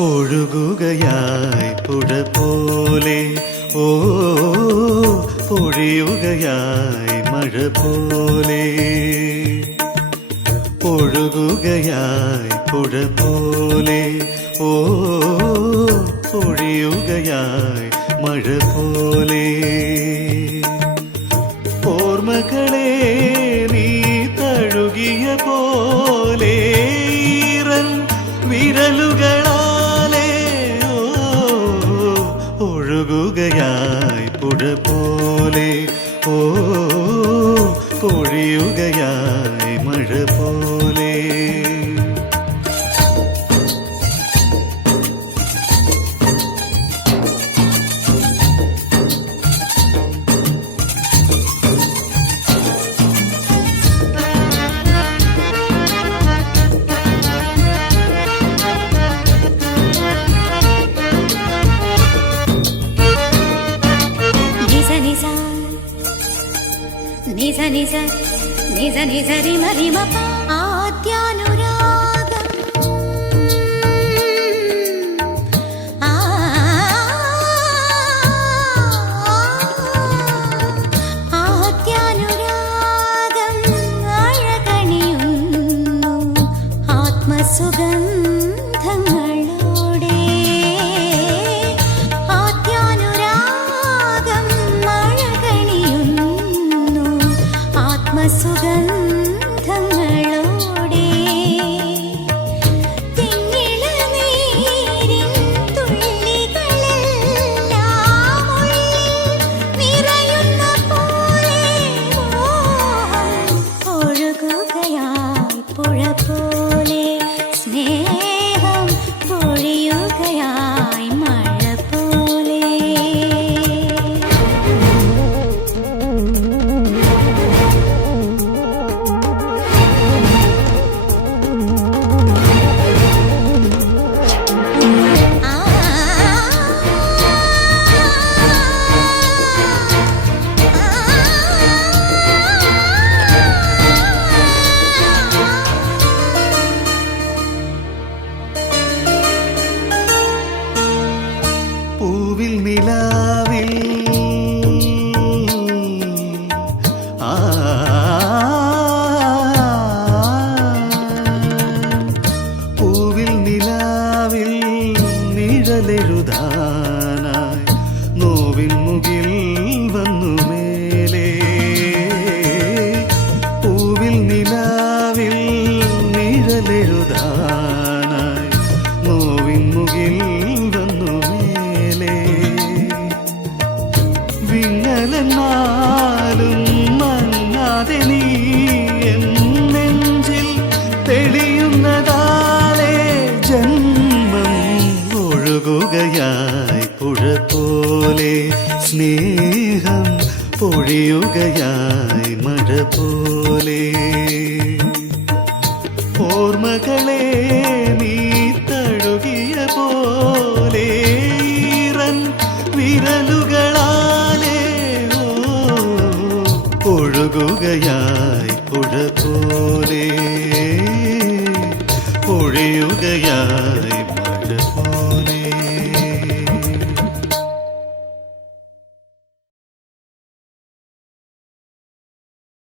ഒഴുകുകയായി പുഴ പോലെ. ഓ പൊഴിയുകയായി മഴ പോലെ. ഒഴുകുകയായി പുഴ പോലെ. ഓ പൊഴിയുകയായി മഴ പോലെ. ഓർമ്മകളെ നീ തഴുകിയ പോലെ. ഈറൻ ഒഴുകുകയായി പോലെ ഓ പൊഴിയുകയായി മഴ నిజ నిజ నిజ నిజ రిమ రిమ ఆద్యానురాగం. ఆద్యానురాగం. అழగణియున్ను പോലെ സ്നേഹം പൊഴിയുകയായി മഴ പോലെ. ഓർമ്മകളെ നീ തഴുകിയ പോലെ ഈറൻ വിരലുകളാലേ ഒഴുകുകയായി പുഴ പോലെ. പൊഴിയുകയായി